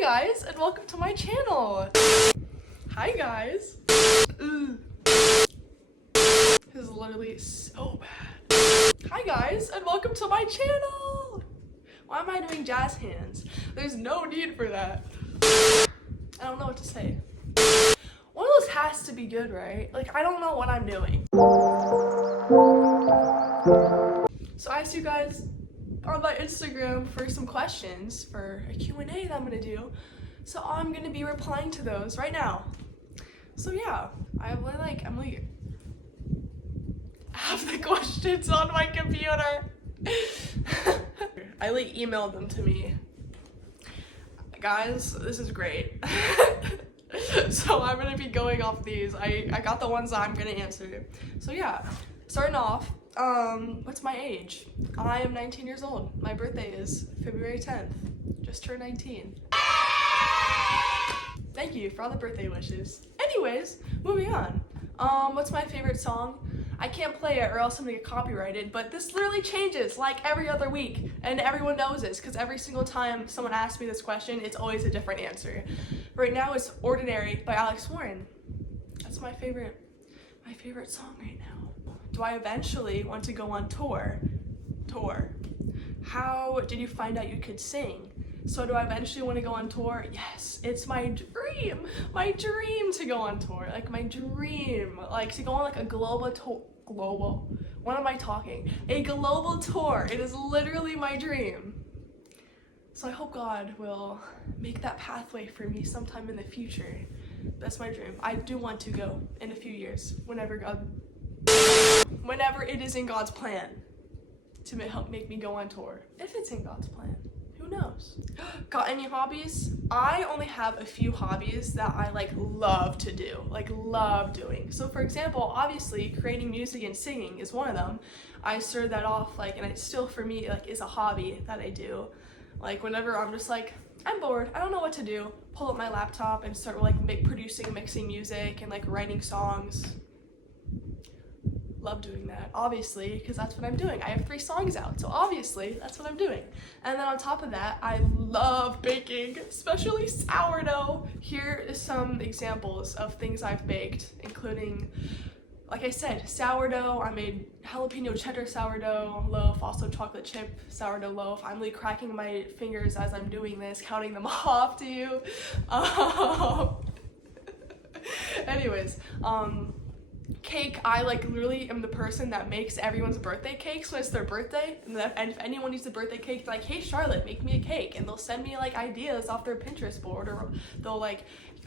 guys, and welcome to my channel. Hi guys. This is literally so bad. Hi guys, and welcome to my channel. Why am I doing jazz hands? There's no need for that. I don't know what to say. One of those has to be good, right? Like, I don't know what I'm doing. So I asked you guys on my Instagram for some questions for a Q&A that I'm gonna do. So I'm gonna be replying to those right now. So yeah, I have I have the questions on my computer. I emailed them to me. Guys, this is great. So I'm gonna be going off these. I got the ones that I'm gonna answer. So yeah, starting off, what's my age? I am 19 years old. My birthday is February 10th. Just turned 19. Thank you for all the birthday wishes. Anyways, moving on. What's my favorite song? I can't play it or else I'm gonna get copyrighted, but this literally changes like every other week, and everyone knows this because every single time someone asks me this question, it's always a different answer. Right now it's Ordinary by Alex Warren. That's my favorite song right now. Do I eventually want to go on tour? How did you find out you could sing? So do I eventually want to go on tour? Yes, it's my dream to go on tour. Like my dream, like to go on like a global tour. What am I talking? A global tour. It is literally my dream. So I hope God will make that pathway for me sometime in the future. That's my dream. I do want to go in a few years, whenever it is in God's plan to help make me go on tour. If it's in God's plan. Who knows? Got any hobbies? I only have a few hobbies that I love to do, love doing. So for example, obviously creating music and singing is one of them. I started that off and it still for me is a hobby that I do. Whenever I'm just I'm bored, I don't know what to do, pull up my laptop and start producing and mixing music and writing songs. Love doing that, obviously, because that's what I'm doing. I have 3 songs out, so obviously that's what I'm doing. And then on top of that, I love baking, especially sourdough. Here is some examples of things I've baked, including, like I said, sourdough. I made jalapeno cheddar sourdough loaf, also chocolate chip sourdough loaf. I'm cracking my fingers as I'm doing this, counting them off to you. Anyways, cake, I literally am the person that makes everyone's birthday cakes when it's their birthday, and if anyone needs a birthday cake, they're like, hey Charlotte, make me a cake, and they'll send me ideas off their Pinterest board, or they'll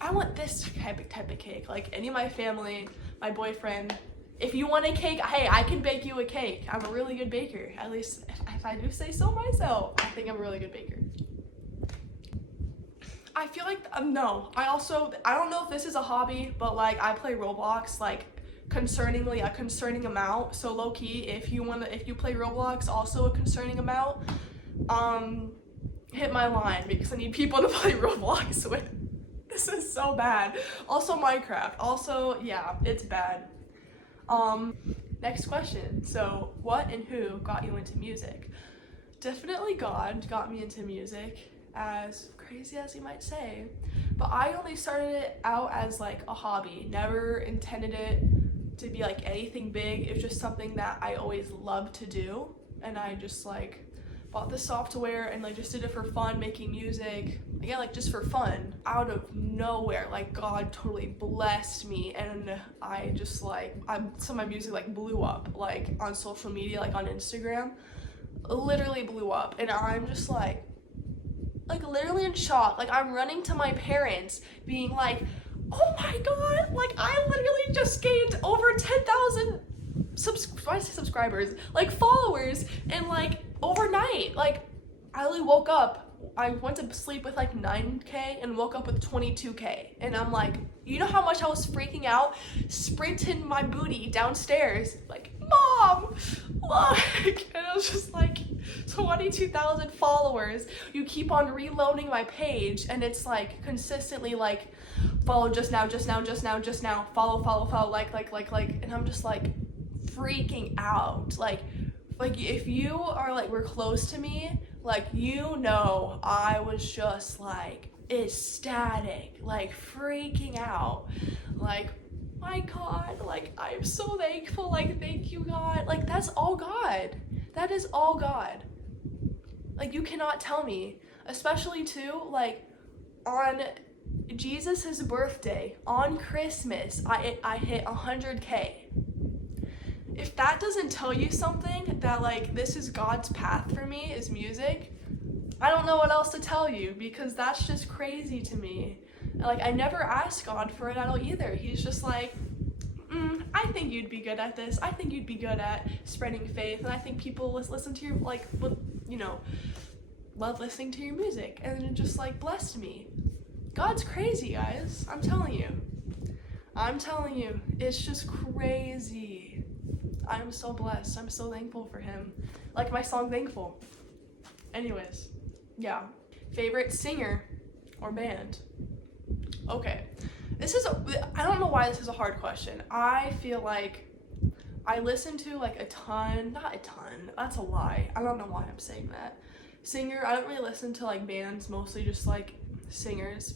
I want this type of cake. Any of my family, my boyfriend, if you want a cake, hey, I can bake you a cake. I'm a really good baker, at least if I do say so myself. I think I'm a really good baker. I feel no, I don't know if this is a hobby, but I play Roblox concerningly a concerning amount. So low-key, if you play Roblox also a concerning amount, hit my line because I need people to play Roblox with. This is so bad. Also Minecraft, also yeah, it's bad. Next question. So what and who got you into music? Definitely God got me into music, as crazy as you might say, but I only started it out as a hobby, never intended it to be anything big. It was just something that I always loved to do, and I just bought the software and just did it for fun, making music again, just for fun. Out of nowhere, God totally blessed me, and I just some of my music blew up on social media, on Instagram, literally blew up, and I'm just literally in shock. I'm running to my parents being oh my god, I literally just gained over 10,000 subscribers, followers, and overnight. I only woke up, I went to sleep with 9K and woke up with 22K, and I'm you know how much I was freaking out, sprinting my booty downstairs, Mom, look, and it was just 22,000 followers. You keep on reloading my page, and it's consistently follow just now, follow, like, and I'm just freaking out. If you are were close to me, Like, you know, I was just like ecstatic, like freaking out, like, my God, like, I'm so thankful, like, thank you, God. Like, that's all God. That is all God. Like, you cannot tell me, especially too, like, on Jesus' birthday, on Christmas, I hit 100K. If that doesn't tell you something, that like this is God's path for me, is music, I don't know what else to tell you, because that's just crazy to me. Like, I never asked God for it at all either. He's just like, I think you'd be good at this. I think you'd be good at spreading faith, and I think people listen to your, like, you know, love listening to your music, and it just like blessed me. God's crazy, guys. I'm telling you. It's just crazy. I'm so blessed. I'm so thankful for him. Like my song Thankful. Anyways, yeah. Favorite singer or band? Okay. I don't know why this is a hard question. I feel like I listen to like not a ton, that's a lie. I don't know why I'm saying that. Singer, I don't really listen to like bands, mostly just like singers.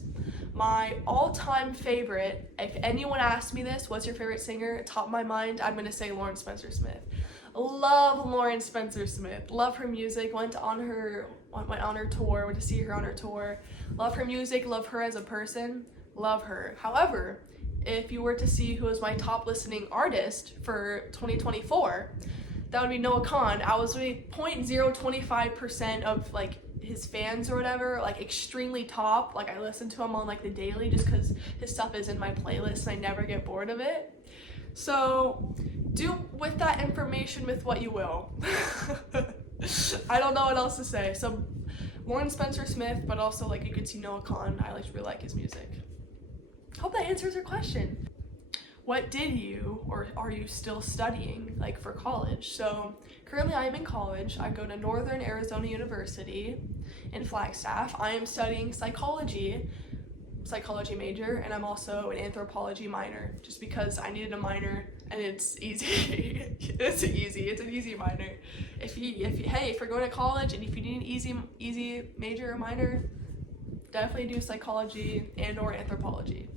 My all-time favorite, if anyone asked me this, what's your favorite singer, top of my mind, I'm gonna say Lauren Spencer Smith. Love Lauren Spencer Smith. Love her music. Went on her tour. Went to see her on her tour. Love her music. Love her as a person. Love her. However, if you were to see who was my top listening artist for 2024, that would be Noah Kahan. I was really 0.025% of like his fans or whatever, like extremely top. Like, I listen to him on like the daily just because his stuff is in my playlist and I never get bored of it. So do with that information with what you will. I don't know what else to say. So Lauren Spencer Smith, but also like you could see Noah Kahan. I really like his music. Hope that answers your question. What did you, or are you still studying, like for college? So currently I am in college. I go to Northern Arizona University in Flagstaff. I am studying psychology major, and I'm also an anthropology minor, just because I needed a minor and it's easy. It's an easy minor. If you're going to college and if you need an easy major or minor, definitely do psychology and or anthropology.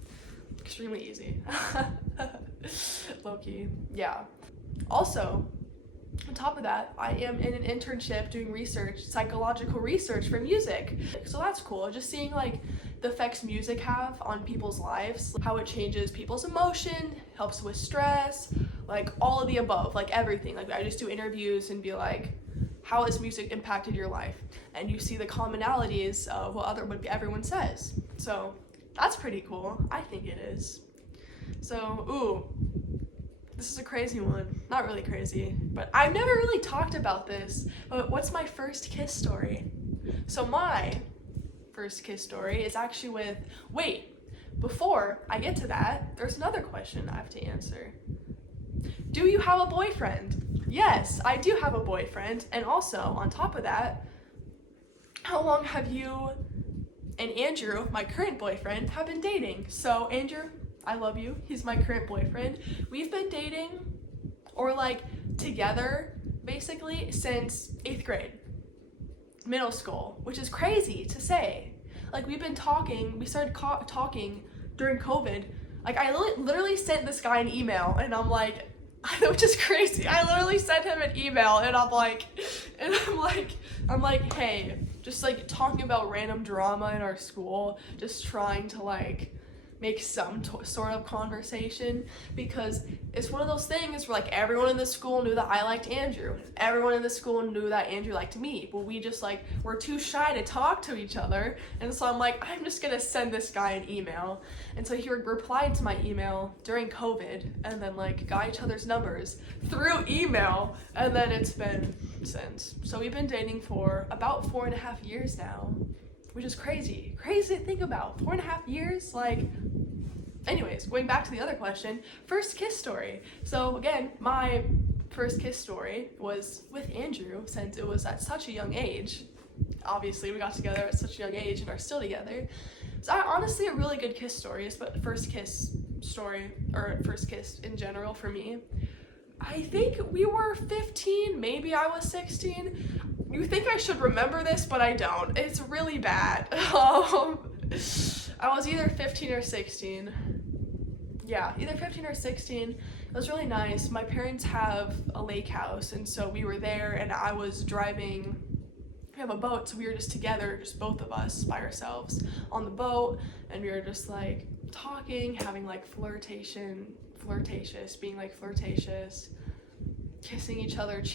Extremely easy. Low-key. Yeah. Also, on top of that, I am in an internship doing psychological research for music. So that's cool. Just seeing like the effects music have on people's lives, how it changes people's emotion, helps with stress, like all of the above, like everything. Like, I just do interviews and be like, how has music impacted your life? And you see the commonalities of what everyone says. So that's pretty cool. I think it is. So, this is a crazy one. Not really crazy, but I've never really talked about this. But what's my first kiss story? So my first kiss story is actually before I get to that, there's another question I have to answer. Do you have a boyfriend? Yes, I do have a boyfriend. And also, on top of that, how long have you and Andrew, my current boyfriend, have been dating? So Andrew, I love you. He's my current boyfriend. We've been dating, or like together, basically since 8th grade, middle school, which is crazy to say. Like, we started talking during COVID. Like, I literally sent this guy an email, and I'm like, which is crazy. I literally sent him an email, and I'm like, hey, just like talking about random drama in our school, just trying to like make some sort of conversation, because it's one of those things where like everyone in the school knew that I liked Andrew. Everyone in the school knew that Andrew liked me, but we just like were too shy to talk to each other. And so I'm like, I'm just gonna send this guy an email. And so he replied to my email during COVID, and then like got each other's numbers through email, and then it's been since. So we've been dating for about 4.5 years now, which is crazy to think about. 4.5 years, like. Anyways, going back to the other question, first kiss story. So again, my first kiss story was with Andrew, since it was at such a young age. Obviously, we got together at such a young age and are still together. So honestly, a really good kiss story is first kiss story, or first kiss in general for me. I think we were 15, maybe I was 16. You think I should remember this, but I don't. It's really bad. I was either 15 or 16. Yeah, either 15 or 16. It was really nice. My parents have a lake house, and so we were there, and I was driving. We have a boat, so we were just together, just both of us by ourselves on the boat, and we were just like talking, having like flirtatious, being like flirtatious, kissing each other's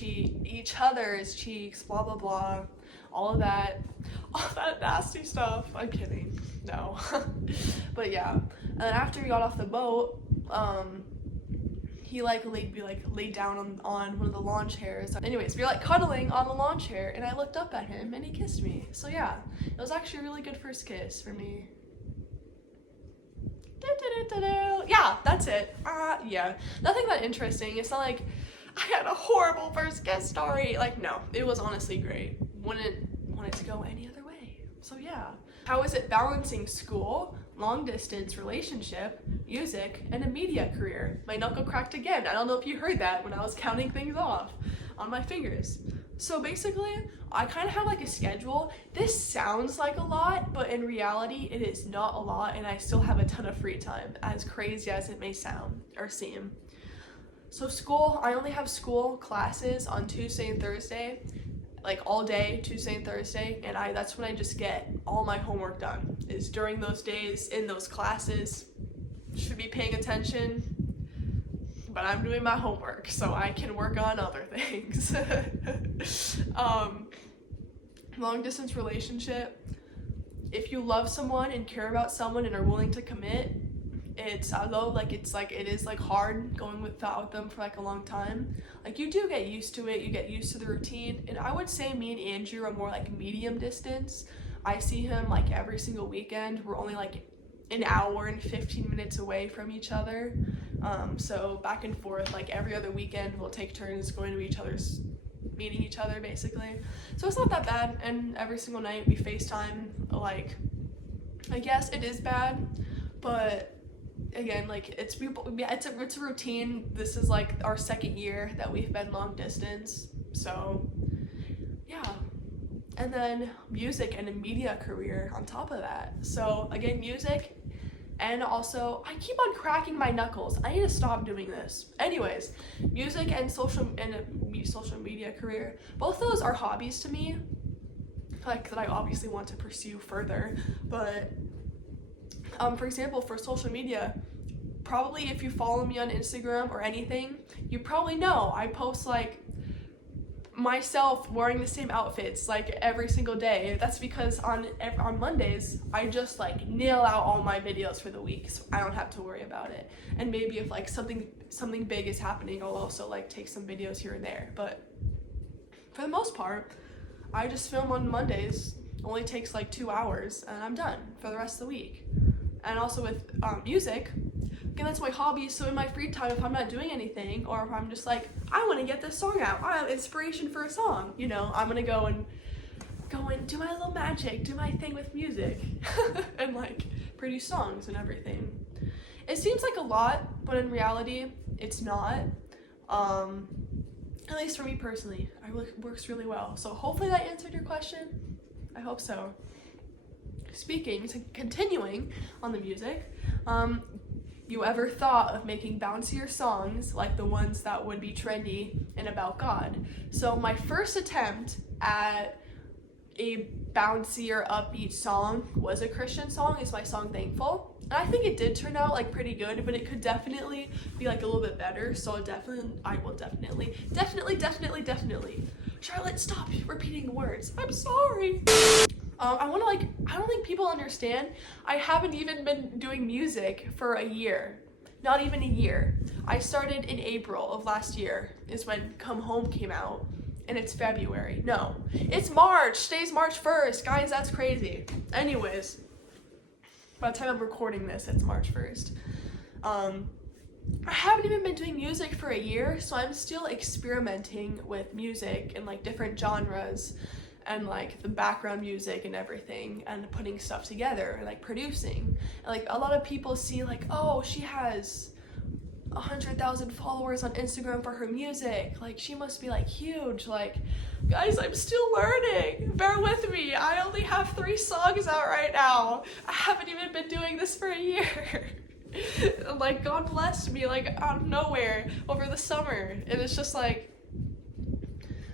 cheeks, blah blah blah, all that nasty stuff. I'm kidding, no. But yeah, and then after we got off the boat, he laid down on one of the lawn chairs. Anyways, we were like cuddling on the lawn chair, and I looked up at him and he kissed me. So yeah, it was actually a really good first kiss for me. Yeah, that's it. Yeah, nothing that interesting. It's not like I had a horrible first kiss story. Like, no, it was honestly great. Wouldn't want it to go any other way. So yeah. How is it balancing school, long distance relationship, music, and a media career? My knuckle cracked again. I don't know if you heard that when I was counting things off on my fingers. So basically, I kind of have like a schedule. This sounds like a lot, but in reality, it is not a lot, and I still have a ton of free time, as crazy as it may sound or seem. So school, I only have school classes on Tuesday and Thursday, like all day, Tuesday and Thursday, and that's when I just get all my homework done, is during those days, in those classes. Should be paying attention, but I'm doing my homework, so I can work on other things. Long distance relationship, if you love someone and care about someone and are willing to commit, it is hard going without them for like a long time. Like, you do get used to it, you get used to the routine, and I would say me and Andrew are more like medium distance. I see him like every single weekend. We're only like an hour and 15 minutes away from each other. So back and forth, like every other weekend we'll take turns going to meeting each other basically. So it's not that bad, and every single night we FaceTime. Like, I guess it is bad, but again, like it's a routine. This is like our second year that we've been long distance, so yeah. And then music and a media career on top of that. So again, music, and also I keep on cracking my knuckles. I need to stop doing this. Anyways, music and social media career, both those are hobbies to me, like that I obviously want to pursue further. But for example, for social media, probably if you follow me on Instagram or anything, you probably know I post like myself wearing the same outfits like every single day. That's because on Mondays I just like nail out all my videos for the week, so I don't have to worry about it. And maybe if like something big is happening, I'll also like take some videos here and there, but for the most part I just film on Mondays. Only takes like 2 hours and I'm done for the rest of the week. And also with music, again, that's my hobby. So in my free time, if I'm not doing anything, or if I'm just like, I want to get this song out, I have inspiration for a song, you know, I'm gonna go and do my little magic, do my thing with music, and like produce songs and everything. It seems like a lot, but in reality, it's not. At least for me personally, it works really well. So hopefully that answered your question. I hope so. Continuing on the music, you ever thought of making bouncier songs like the ones that would be trendy and about God? So my first attempt at a bouncier, upbeat song was a Christian song. It's my song Thankful, and I think it did turn out like pretty good, but it could definitely be like a little bit better. So I will definitely. Charlotte, stop repeating the words. I'm sorry. I don't think people understand. I haven't even been doing music for a year. Not even a year. I started in April of last year is when Come Home came out, and it's February. No, it's March. Today's March 1st. Guys, that's crazy. Anyways, by the time I'm recording this, it's March 1st. I haven't even been doing music for a year, so I'm still experimenting with music and like different genres and like the background music and everything, and putting stuff together and like producing. And like a lot of people see like, oh, she has 100,000 followers on Instagram for her music. Like, she must be like huge. Like, guys, I'm still learning. Bear with me. I only have 3 songs out right now. I haven't even been doing this for a year. Like, God blessed me, like, out of nowhere over the summer. And it's just like,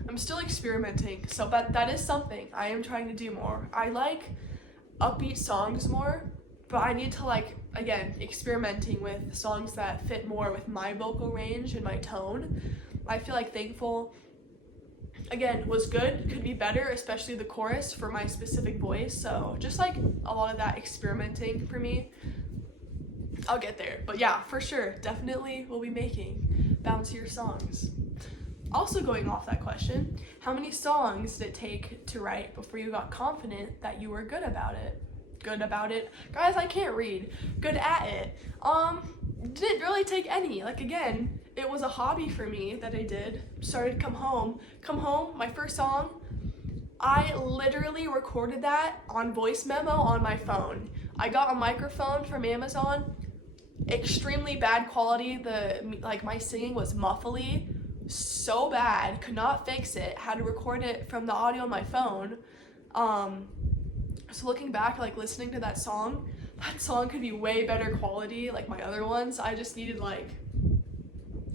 I'm still experimenting. So that is something I am trying to do more. I like upbeat songs more, but I need to, like, again, experimenting with songs that fit more with my vocal range and my tone. I feel like Thankful, again, was good, could be better, especially the chorus for my specific voice. So just like a lot of that experimenting for me. I'll get there. But yeah, for sure, definitely will be making bouncier songs. Also going off that question, how many songs did it take to write before you got confident that you were good about it? Good about it? Guys, I can't read. Good at it. Didn't really take any. Like, again, it was a hobby for me that I did. Started Come Home. Come Home, my first song, I literally recorded that on voice memo on my phone. I got a microphone from Amazon. Extremely bad quality. My singing was muffly. So bad. Could not fix it. Had to record it from the audio on my phone. So looking back, like, listening to that song could be way better quality, like my other ones. I just needed, like,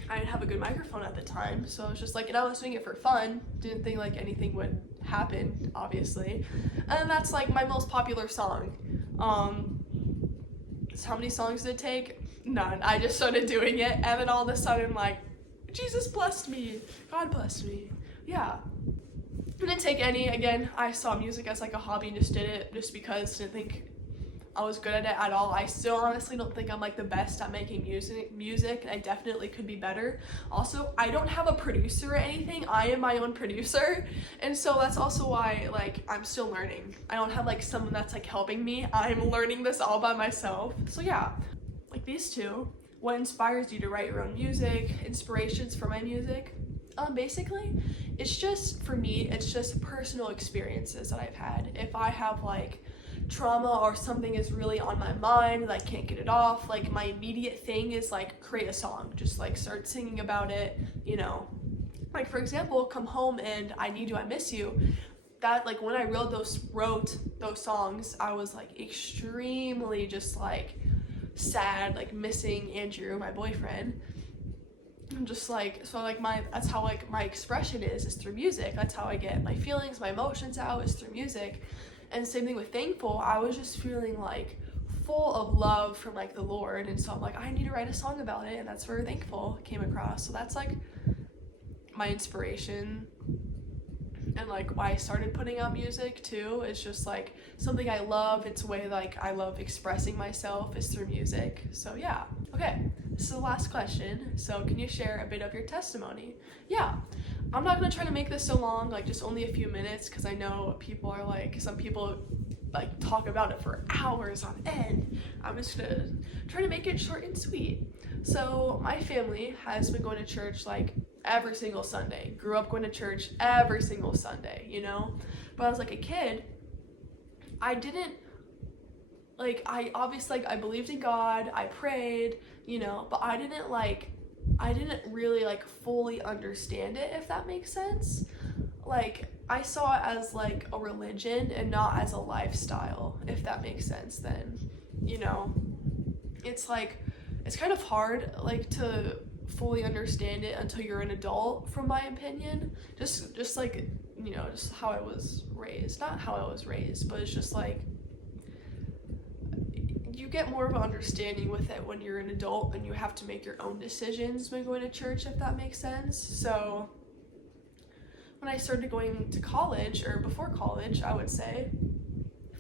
I didn't have a good microphone at the time, so I was just like, and I was doing it for fun, didn't think like anything would happen, obviously. And that's like my most popular song. So how many songs did it take? None. I just started doing it, and then all of a sudden, like, Jesus blessed me, God blessed me. Yeah. Didn't take any. Again, I saw music as like a hobby and just did it just because. Didn't think I was good at it at all. I still honestly don't think I'm like the best at making music. I definitely could be better. Also, I don't have a producer or anything. I am my own producer, and so that's also why, like, I'm still learning. I don't have like someone that's like helping me. I'm learning this all by myself. So yeah, like these two. What inspires you to write your own music? Inspirations for my music? Basically, it's just, for me, it's just personal experiences that I've had. If I have like trauma or something is really on my mind and I can't get it off, like, my immediate thing is like create a song, just like start singing about it, you know. Like, for example, Come Home and I Need You, I Miss You. That, like, when I wrote those songs, I was like extremely just like sad, like missing Andrew, my boyfriend. I'm just like, so like that's how like my expression is through music. That's how I get my feelings, my emotions out, is through music. And same thing with Thankful. I was just feeling like full of love from like the Lord, and so I'm like, I need to write a song about it, and that's where Thankful came across. So that's like my inspiration, and like why I started putting out music too. It's just like something I love. It's a way like I love expressing myself is through music. So yeah. Okay, this is the last question. So can you share a bit of your testimony? Yeah, I'm not gonna try to make this so long, like just only a few minutes, because I know people are like, some people like talk about it for hours on end. I'm just gonna try to make it short and sweet. So my family has been going to church like every single Sunday. Grew up going to church every single Sunday, you know? But I was like a kid, I didn't, like, I obviously, like, I believed in God, I prayed, you know, but I didn't really like fully understand it, if that makes sense. Like, I saw it as like a religion and not as a lifestyle, if that makes sense. Then, you know, it's like, it's kind of hard like to fully understand it until you're an adult, from my opinion. Just like, you know, just how I was raised. Not how I was raised, but it's just like, you get more of an understanding with it when you're an adult and you have to make your own decisions when going to church, if that makes sense. So when I started going to college, or before college, I would say,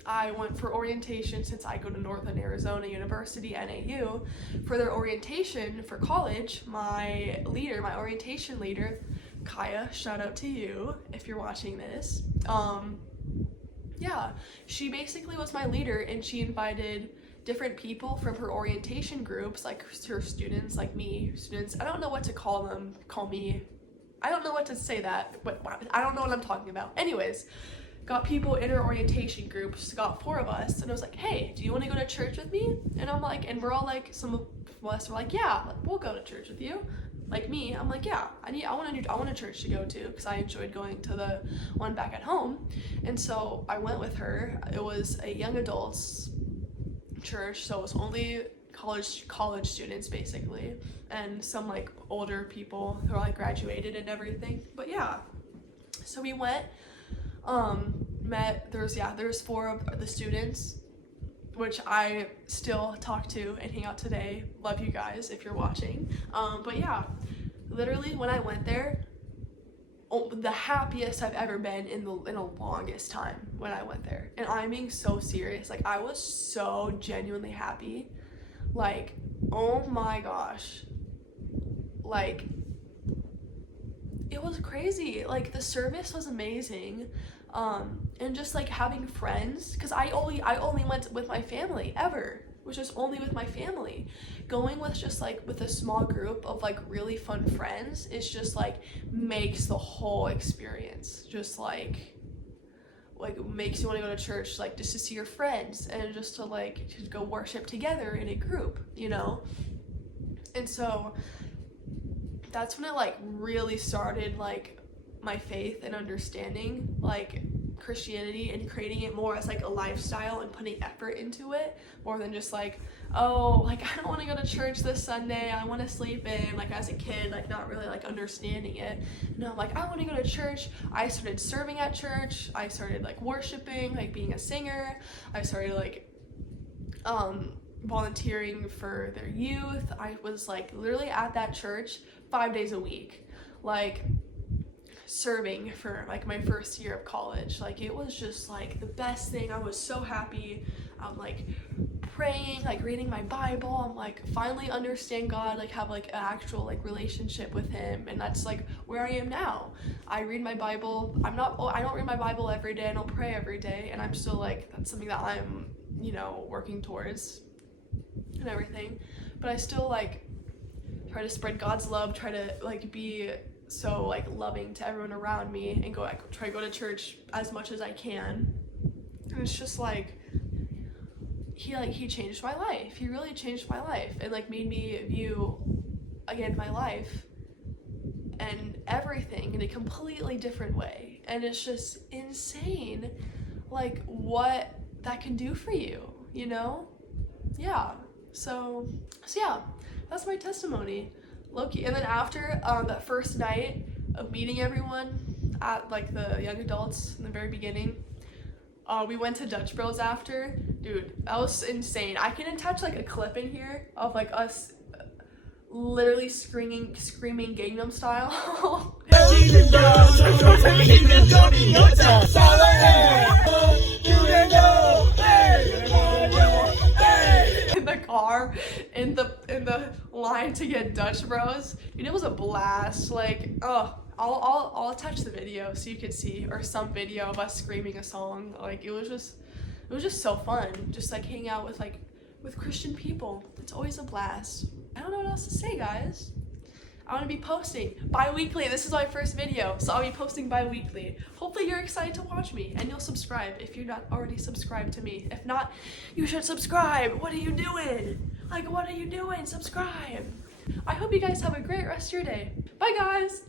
I went for orientation, since I go to Northern Arizona University, NAU. For their orientation for college, my orientation leader, Kaya, shout out to you if you're watching this. Yeah, she basically was my leader, and she invited different people from her orientation groups, like her students, like me, students. I don't know what to call them. I don't know what to say that, but I don't know what I'm talking about. Anyways, got people in our orientation groups, got 4 of us, and I was like, hey, do you want to go to church with me? And I'm like, and we're all like, some of us were like, yeah, like, we'll go to church with you. Like me, I'm like, yeah, I want a church to go to, because I enjoyed going to the one back at home. And so I went with her. It was a young adults church, so it was only college students basically, and some like older people who are like graduated and everything. But yeah, so we went, there's 4 of the students, which I still talk to and hang out today. Love you guys if you're watching. But yeah, literally when I went there, the happiest I've ever been in the longest time when I went there. And I'm being so serious. Like, I was so genuinely happy. Like, oh my gosh. Like, it was crazy. Like, the service was amazing. And just like having friends, because I only went with my family ever, which is only with my family. Going with just like with a small group of like really fun friends is just like makes the whole experience just like makes you want to go to church, like just to see your friends and just to like to go worship together in a group, you know. And so that's when it like really started, like my faith and understanding like Christianity and creating it more as like a lifestyle and putting effort into it more than just like, oh, like I don't want to go to church this Sunday, I want to sleep in, like as a kid, like not really like understanding it. No, like I want to go to church. I started serving at church. I started like worshiping, like being a singer. I started like volunteering for their youth. I was like literally at that church 5 days a week, like serving for like my first year of college. Like it was just like the best thing. I was so happy. I'm like praying, like reading my Bible. I'm like finally understand God, like have like an actual like relationship with him. And that's like where I am now. I read my Bible. I don't read my Bible every day. I don't pray every day, and I'm still like, that's something that I'm, you know, working towards and everything. But I still like try to spread God's love, try to like be so like loving to everyone around me, and try to go to church as much as I can. And it's just like he changed my life. He really changed my life and like made me view again my life and everything in a completely different way. And it's just insane like what that can do for you, you know? Yeah. So yeah, that's my testimony. Low-key. And then after that first night of meeting everyone at like the young adults in the very beginning, we went to Dutch Bros after. Dude, that was insane. I can attach like a clip in here of like us literally screaming Gangnam Style. In the car, in the line to get Dutch Bros. Dude, it was a blast. Like, oh, I'll attach the video so you can see, or some video of us screaming a song. Like it was just so fun. Just like hang out with Christian people. It's always a blast. I don't know what else to say, guys. I'm gonna be posting bi-weekly. This is my first video, so I'll be posting bi-weekly. Hopefully you're excited to watch me and you'll subscribe if you're not already subscribed to me. If not, you should subscribe. What are you doing? Like, what are you doing? Subscribe. I hope you guys have a great rest of your day. Bye, guys.